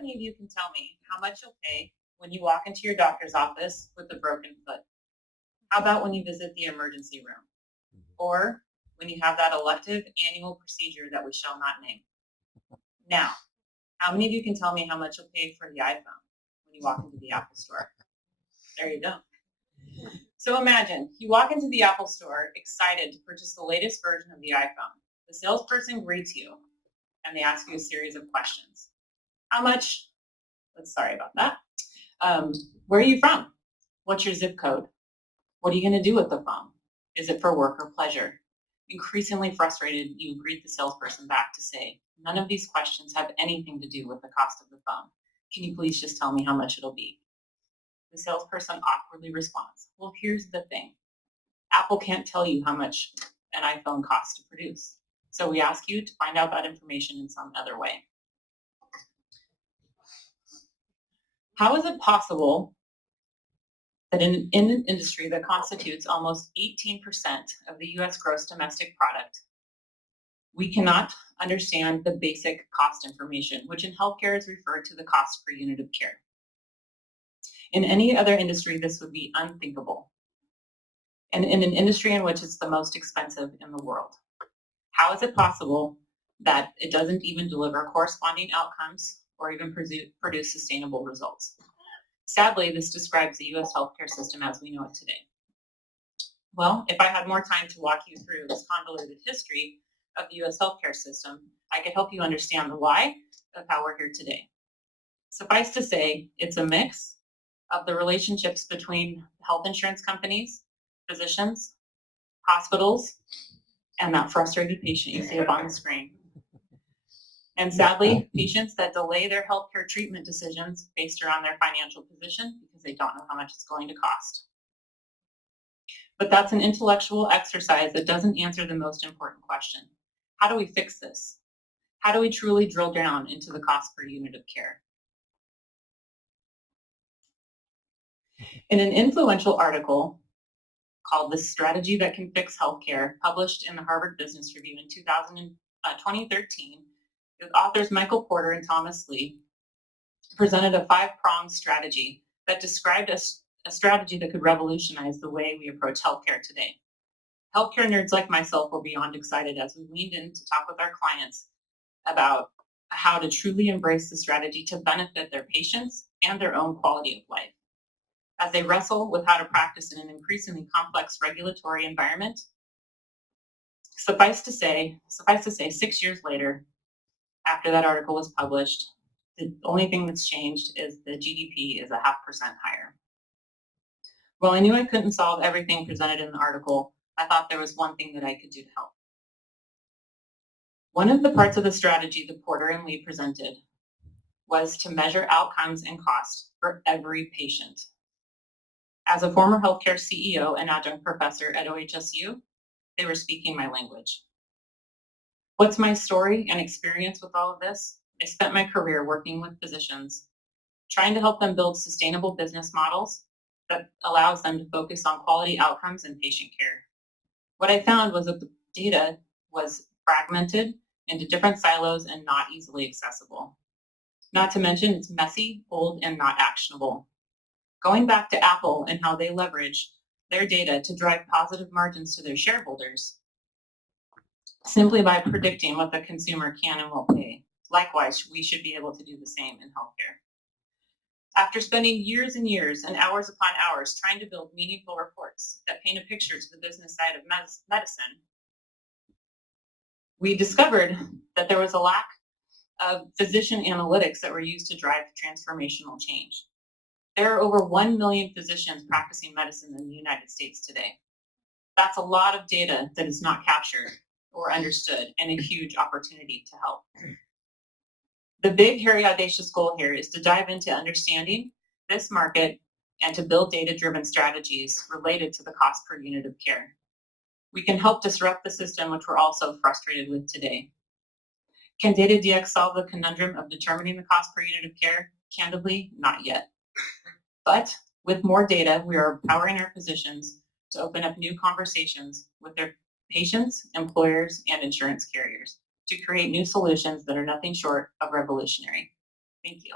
many of you can tell me how much you'll pay when you walk into your doctor's office with a broken foot? How about when you visit the emergency room? Or when you have that elective annual procedure that we shall not name? Now, how many of you can tell me how much you'll pay for the iPhone when you walk into the Apple store? There you go. So imagine you walk into the Apple store excited to purchase the latest version of the iPhone. The salesperson greets you and they ask you a series of questions. How much? Sorry about that. Where are you from? What's your zip code? What are you going to do with the phone? Is it for work or pleasure? Increasingly frustrated, you greet the salesperson back to say, none of these questions have anything to do with the cost of the phone. Can you please just tell me how much it'll be? The salesperson awkwardly responds, well, here's the thing. Apple can't tell you how much an iPhone costs to produce. So we ask you to find out that information in some other way. How is it possible that in an industry that constitutes almost 18% of the US gross domestic product, we cannot understand the basic cost information, which in healthcare is referred to the cost per unit of care? In any other industry, this would be unthinkable. And in an industry in which it's the most expensive in the world, how is it possible that it doesn't even deliver corresponding outcomes or even produce sustainable results? Sadly, this describes the US healthcare system as we know it today. Well, if I had more time to walk you through this convoluted history of the US healthcare system, I could help you understand the why of how we're here today. Suffice to say, it's a mix of the relationships between health insurance companies, physicians, hospitals, and that frustrated patient you see up on the screen. And sadly, patients that delay their healthcare treatment decisions based around their financial position because they don't know how much it's going to cost. But that's an intellectual exercise that doesn't answer the most important question. How do we fix this? How do we truly drill down into the cost per unit of care? In an influential article called "The Strategy That Can Fix Healthcare," published in the Harvard Business Review in 2013, the authors Michael Porter and Thomas Lee presented a 5-pronged strategy that described a strategy that could revolutionize the way we approach healthcare today. Healthcare nerds like myself were beyond excited as we leaned in to talk with our clients about how to truly embrace the strategy to benefit their patients and their own quality of life. As they wrestle with how to practice in an increasingly complex regulatory environment, suffice to say, 6 years later, after that article was published, the only thing that's changed is the GDP is 0.5% higher. While I knew I couldn't solve everything presented in the article, I thought there was one thing that I could do to help. One of the parts of the strategy that Porter and Lee presented was to measure outcomes and cost for every patient. As a former healthcare CEO and adjunct professor at OHSU, they were speaking my language. What's my story and experience with all of this? I spent my career working with physicians, trying to help them build sustainable business models that allows them to focus on quality outcomes and patient care. What I found was that the data was fragmented into different silos and not easily accessible. Not to mention it's messy, old, and not actionable. Going back to Apple and how they leverage their data to drive positive margins to their shareholders, simply by predicting what the consumer can and will pay. Likewise, we should be able to do the same in healthcare. After spending years and years and hours upon hours trying to build meaningful reports that paint a picture to the business side of medicine, we discovered that there was a lack of physician analytics that were used to drive transformational change. There are over 1 million physicians practicing medicine in the United States today. That's a lot of data that is not captured or understood, and a huge opportunity to help. The big, hairy, audacious goal here is to dive into understanding this market and to build data-driven strategies related to the cost per unit of care. We can help disrupt the system, which we're also frustrated with today. Can DataDx solve the conundrum of determining the cost per unit of care? Candidly, not yet. But with more data, we are empowering our physicians to open up new conversations with their patients, employers, and insurance carriers to create new solutions that are nothing short of revolutionary. Thank you.